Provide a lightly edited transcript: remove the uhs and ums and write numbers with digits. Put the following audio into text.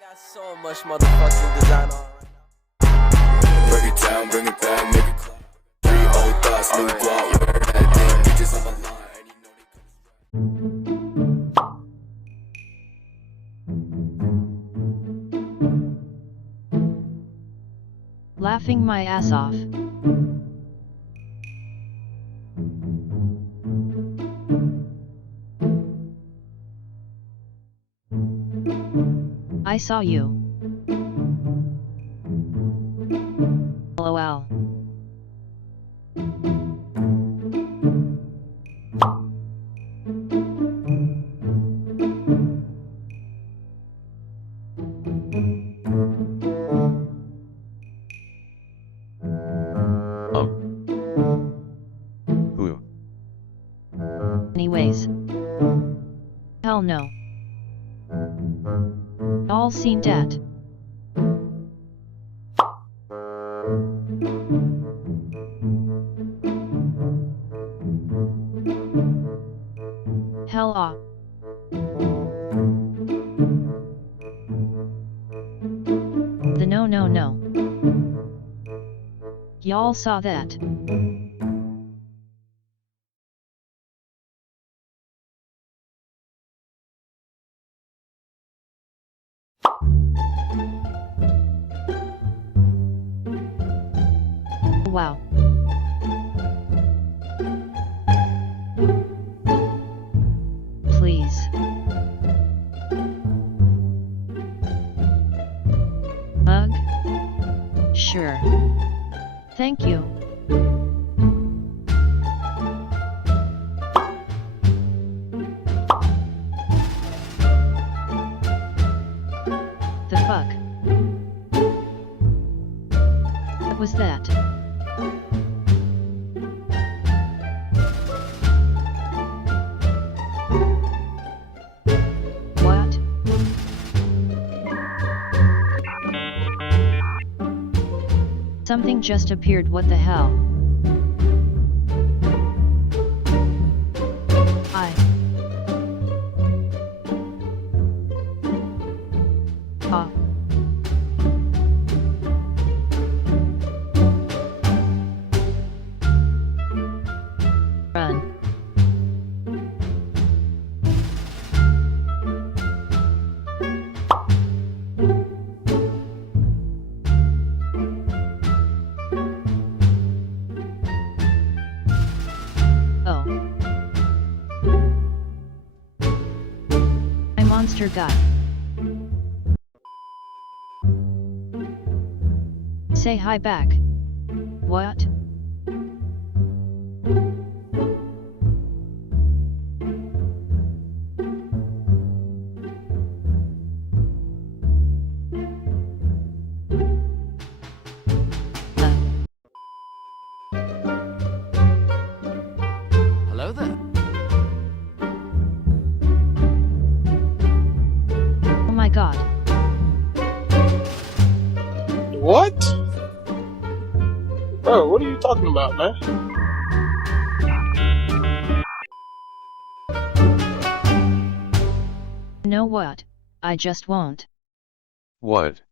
got so much motherfucking design on right now. Break it down, bring it back, make it clap. 3 old thoughts, new guap, where that damn bitches on my line, and you know they come Laughing my ass off. I saw you. LOL. Who? Anyways. Hell no. All seen dat. Hell ah. The no. Y'all saw that. Wow. Please. Ugh. Sure. Thank you. The fuck? What was that? What? Something just appeared, what the hell? Run. Oh. My monster guy. Say hi back. What? Hello there. Oh my god. What? Bro, what are you talking about, man? Know what? I just won't. What?